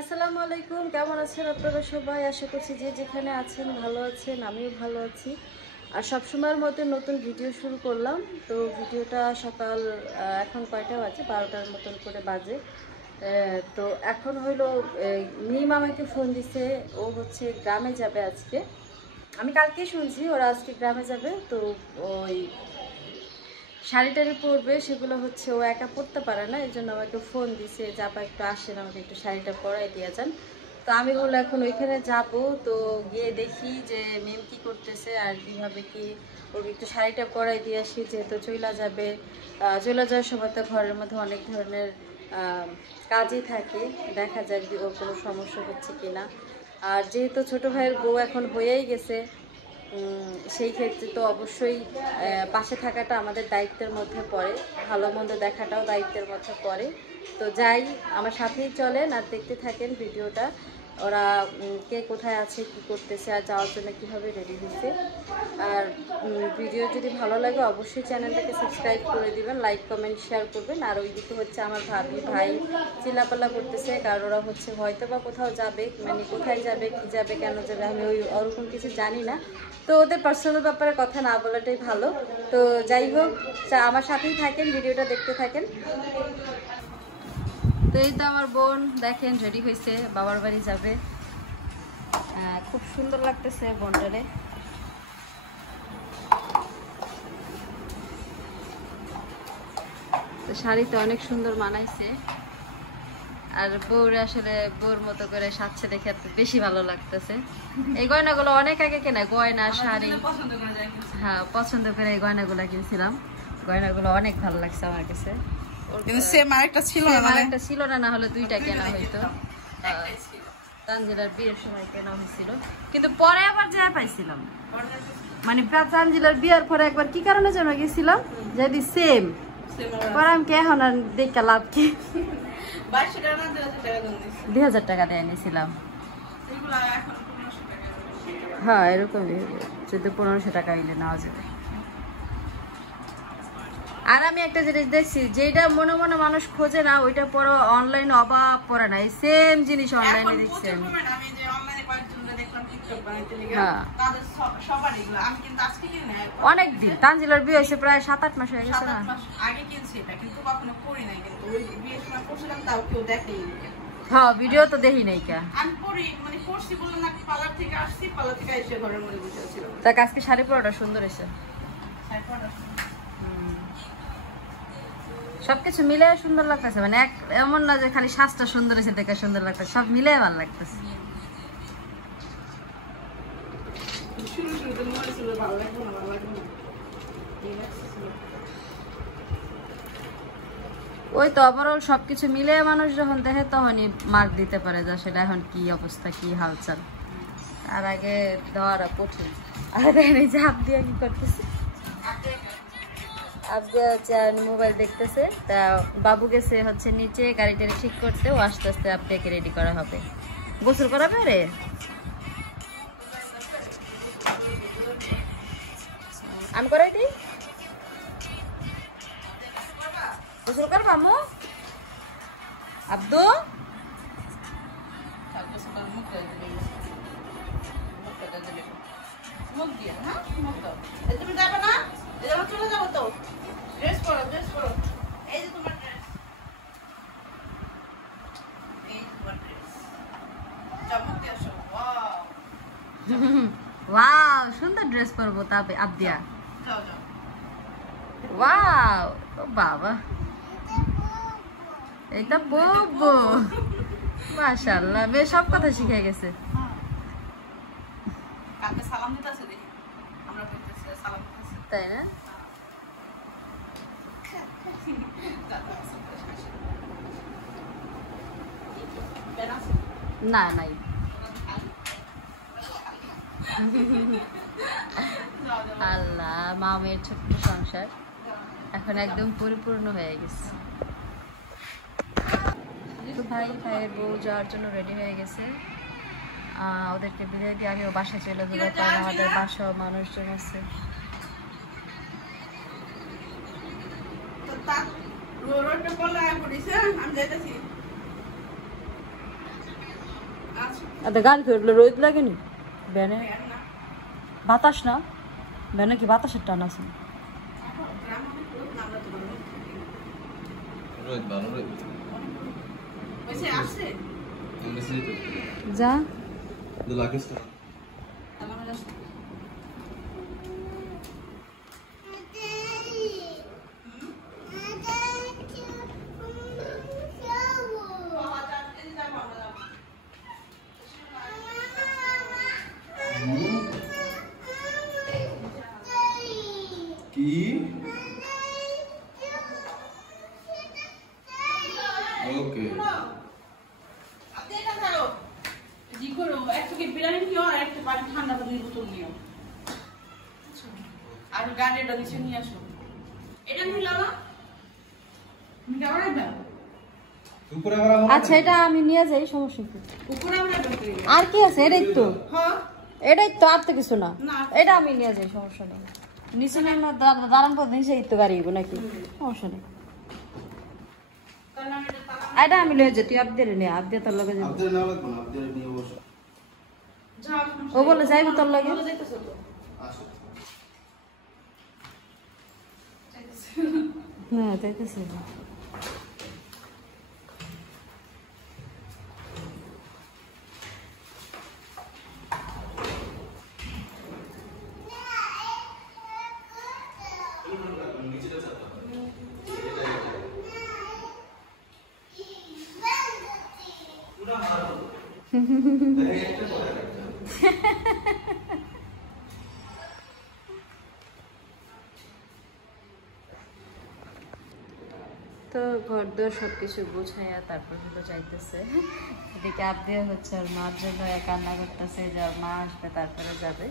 আসসালামু আলাইকুম, কেমন আছেন আপনারা সবাই? আশা করছি যে যেখানে আছেন ভালো আছেন, আমিও ভালো আছি। আর সবসময়ের মতো নতুন ভিডিও শুরু করলাম। তো ভিডিওটা সকাল এখন কয়টা বাজে, 12টার মতন করে বাজে। তো এখন হইলো মিম আমাকে ফোন দিছে, ও হচ্ছে গ্রামে যাবে আজকে। আমি কালকেই শুনছি ওরা আজকে গ্রামে যাবে। তো ওই শাড়ি টাড়ি পরবে, সেগুলো হচ্ছে ও একা পরতে পারে না, এই জন্য আমাকে ফোন দিছে যে আপা একটু আসেন, আমাকে একটু শাড়িটা পরাই দিয়ে যান। তো আমি হলো এখন ওইখানে যাব। তো গিয়ে দেখি যে মেম কি করতেছে আর কীভাবে কি ওকে একটু শাড়িটা পরাই দিয়ে আসি, যেহেতু চইলা যাবে। চলে যাওয়ার সময় তো ঘরের মধ্যে অনেক ধরনের কাজই থাকে, দেখা যায় যে ওর কোনো সমস্যা হচ্ছে কিনা। আর যেহেতু ছোটো ভাইয়ের বউ এখন হয়েই গেছে, সেই ক্ষেত্রে তো অবশ্যই পাশে থাকাটা আমাদের দায়িত্বের মধ্যে পড়ে, ভালো মন্দ দেখাটাও দায়িত্বের মধ্যে পড়ে। তো যাই, আমার সাথেই চলেন আর দেখতে থাকেন ভিডিওটা, ওরা কে কোথায় আছে, কি করতেছে, আর যাওয়ার জন্য কীভাবে রেডি হয়েছে। আর ভিডিও যদি ভালো লাগে অবশ্যই চ্যানেলটাকে সাবস্ক্রাইব করে দিবেন, লাইক কমেন্ট শেয়ার করবেন। আর ওইদিকে হচ্ছে আমার ভাই চিল্লাপাল্লা করতেছে, কারণ ওরা হচ্ছে হয়তো বা কোথাও যাবে, মানে কোথায় যাবে, কি যাবে, কেন যাবে, আমি ওরকম কিছু জানি না। তো ওদের পার্সোনাল ব্যাপারে কথা না বলাটাই ভালো। তো যাই হোক, আমার সাথেই থাকেন, ভিডিওটা দেখতে থাকেন। তো এই তো আমার বোন দেখেন রেডি হয়েছে, বাবার বাড়ি যাবে। খুব সুন্দর লাগতেছে বোনটারে। তো শাড়িতে অনেক সুন্দর মানাইছে, আর বউরে আসলে বউর মতো করে সাজছে দেখে বেশি ভালো লাগতেছে। এই গয়নাগুলো অনেক আগে কেনা, গয়না শাড়ি, হ্যাঁ পছন্দ করে এই গয়নাগুলো কিনছিলাম। গয়নাগুলো অনেক ভালো লাগছে আমার কাছে। আরেকটা ছিল না, না হলে দুইটা কেনা হইতো। তানজিলার বিয়ের সময় কেনা হয়েছিল, কিন্তু পরে আবার যা পাইছিলাম, মানে তানজিলার বিয়ের পরে একবার কি কারণে যেন গেছিলাম, যদি সেম পরে আমি এখন আর দেখে লাভ কি, 2000 টাকা দিয়ে নিয়েছিলাম। হ্যাঁ এরকমই, 1400-1500 টাকা হইলে নেওয়া যাবে। আর আমি একটা জিনিস দেখছি, যেটা মনে মনে মানুষ খোঁজে না ওইটা পরে অনলাইনে অভাব পড়ে না, এই সেম জিনিস অনলাইনে দেখছি আমি। হ্যাঁ অনেকদিন, তানজিলার বিয়ে হয়েছে প্রায় 7-8 মাস হয়ে গেছে না। হ্যাঁ ভিডিও তো দেখি নাই কা। তা আজকে শাড়ি পরাটা সুন্দর হয়েছে, সবকিছু মিলে সুন্দর লাগতেছে। মানে এমন না যে খালি শ্বাসটা সুন্দর হয়েছে দেখে সুন্দর লাগতেছে, সব মিলে ভালো লাগতেছে। ওই তো ওভারঅল সবকিছু মিলে মানুষ যখন দেখে তখনই মার্ক দিতে পারে যে সেটা এখন কি অবস্থা, কি হালচাল। তার আগে দেওয়াটা কঠিন। আর দেখেন এই যে হাত দিয়ে কি করতেছে, আজকে হচ্ছে মোবাইল দেখতেছে। তা বাবু গেছে হচ্ছে নিচে গাড়িটা ঠিক করতে, ও আস্তে আস্তে আপডেকে রেডি করা হবে। গোসল করাবে রে, আমি করাই দিই। গোসল করবা আম্মু? আব্দু তুমি যাবে না, চলে যাবো তো। ড্রেস পরো, ড্রেস পরো, এই যে তোমার ড্রেস, এই তোমার ড্রেস, চমক দিয়ে আসো। ওয়াও সুন্দর ড্রেস পরবো তবে আবদিয়া। যাও যাও। ওয়াও ও বাবা, এইটা বলবো মাশাআল্লাহ, মেয়ে সব কথা শিখে গেছে। কালকে সালাম দিতেছে, দেখি আমরা কইতেছি সালাম দিতেছে, তাই না? না নাই, আল্লাহ মা মেয়ের ছোট্ট সংসার এখন একদম পরিপূর্ণ হয়ে গেছে। ভাইয়ের বউ যাওয়ার জন্য রেডি হয়ে গেছে, ওদেরকে বিদায় দিয়ে আমিও বাসায় চলে যাবো, কারণ আমাদের বাসাও মানুষজন আছে। আচ্ছা গাড়ি করলে রোদ লাগেনি ভ্যানে বাতাস না ভ্যানে কি বাতাসের টান আছে যা কি ওকে আপনি এটা ধরো জি করো একটু কি বিরিয়ানি নিও আর একটু পানি ঠান্ডা পানি বোতল নিও আর গাড়িটা দিছে নিয়ে আসো এটা নিলাম না তুমি কেমন আইবা উপরে আবার আচ্ছা এটা আমি নিয়ে যাই সমস্যা কি উপরে আমরা ঢুকে আর কি আছে এটাই তো হ্যাঁ এটাই তো আর তো কিছু না না। এটা আমি নিয়ে যাই সমস্যা নেই নিচে না দাঁড়ান পর নিচে তো গাড়ি নাকি সমস্যা নেই তাহলে আমি এটা তালা এটা আমি লয়ে যাই তুই আবদের নে আবদের তোর লগে যাবি আপনাদের না লাগবে না আপনাদের নিয়ে বসো যাও ও বলে যাইবি তোর লগে বলে যাইতেছো তো আসো হ্যাঁ যাইতেছি তো ঘর দোর সবকিছু গুছাইয়া তারপর হলো যাইতেছে এদিকে আবদিয়া হচ্ছে আর মার জন্য কান্না করতেছে যে ওর মা আসবে তারপরে যাবে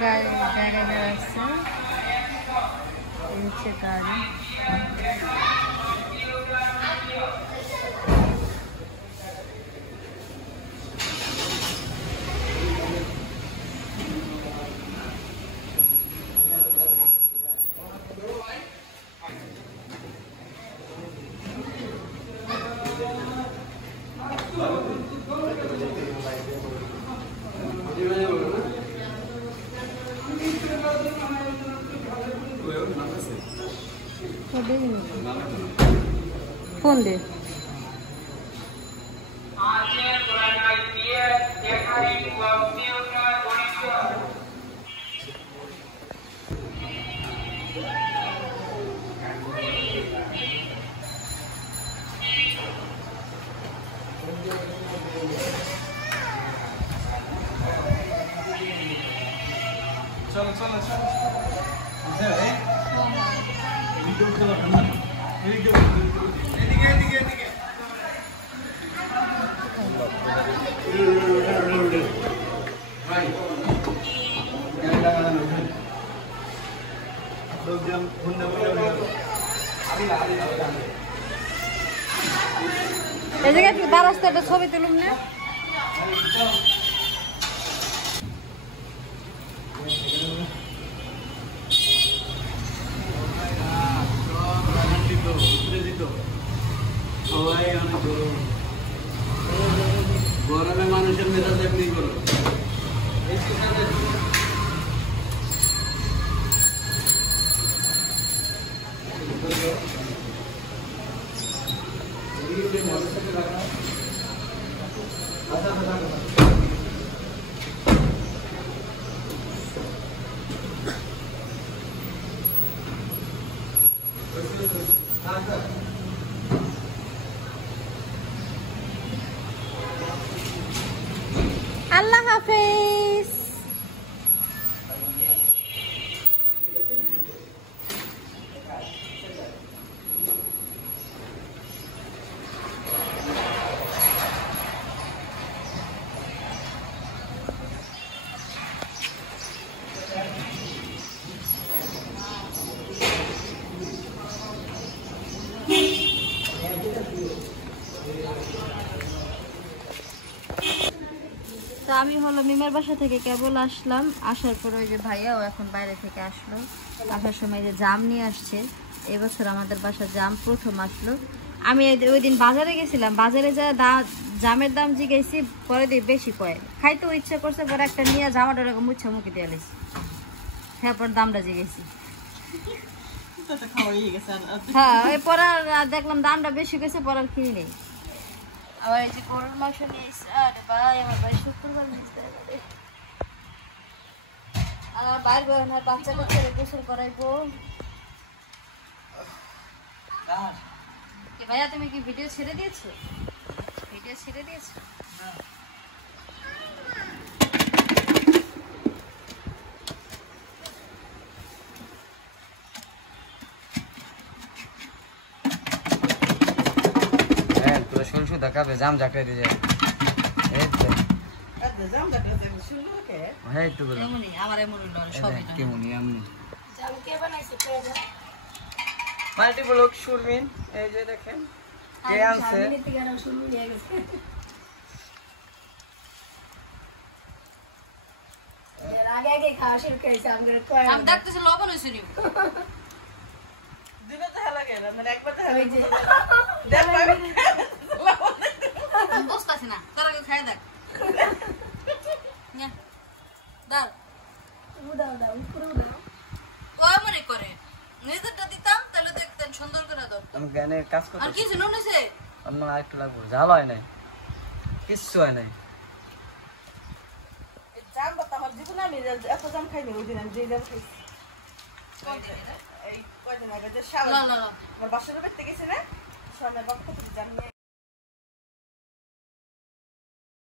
গাড়ি আসছে হচ্ছে গাড়ি ফোন দে চলো চলো চলো হ্যাঁ ভিডিও করা না ভিডিও এদিকে এদিকে এদিকে ভাই ক্যামেরা লাগানো আছে লোকজন ফোন নাম্বার এই জায়গায় তুই দাঁড়াস তো একটা ছবি তুলুম না গরমে মানুষের মেজাজ এমনি করো আচ্ছা আমি হলো মিমের বাসা থেকে কেবল আসলাম, আসার পর ওই যে ভাইয়াও এখন বাইরে থেকে আসলো, আসার সময় যে জাম নিয়ে আসছে। এবছর আমাদের বাসা জাম প্রথম আসলো। আমি ওই দিন বাজারে গেছিলাম, বাজারে যা জামের দাম জিগেছি, পরে দিয়ে বেশি কয়, খাইতেও ইচ্ছা করছে, পরে একটা নিয়ে জামাটা ওরকম মুচ্ছা মুখে দিয়ে এলেছি, তারপর দামটা জিগেছি। হ্যাঁ এরপর আর দেখলাম দামটা বেশি গেছে, পর আর কিনি নেই। আবার এই যে গরুর মাংস নিয়ে এসছে, আরে ভাই আমার ভাই শুক্রবার মিশতে পারে। আর বাইর বেরোন আর বাচ্চা কাচ্চারে গোসল করাইবো। ভাইয়া তুমি কি ভিডিও ছেড়ে দিয়েছো? ভিডিও ছেড়ে দিয়েছো? হ্যাঁ তোরা শুনছু দেখাবে জাম জাকড়ে দিয়ে যায় এই তো হ্যাঁ একটু করে এমনই আমার এমন হইলো আর সবই না। কেমন এমনি জাম কে বানাইছে প্রয়োজন? মাল্টি ব্লক সুরমিন এই যে দেখেন কে আনছে আমি দেখতেছি লবণ হয়েছে নি। আমি বসতাছি না, তোরা কেউ খাই দেখ। দাও ও মনে করে নিজেরটা দিতাম তাহলে দেখতেন সুন্দর করে দাও। আমি জ্ঞানে কাজ আর করতে কি নুন হয়েছে? অন্য আরেকটু লাগবে ঝাল হয় নাই কিচ্ছু হয় নাই জাম বাতা আমার জীবনে আমি এত জাম খাইনি ওই দিন আমি যে জাম খাইছি এই কয়দিন আগে যে না না না আমার বাসার বাড়িতে গেছি না, সোনার বাপ কত জাম নিয়ে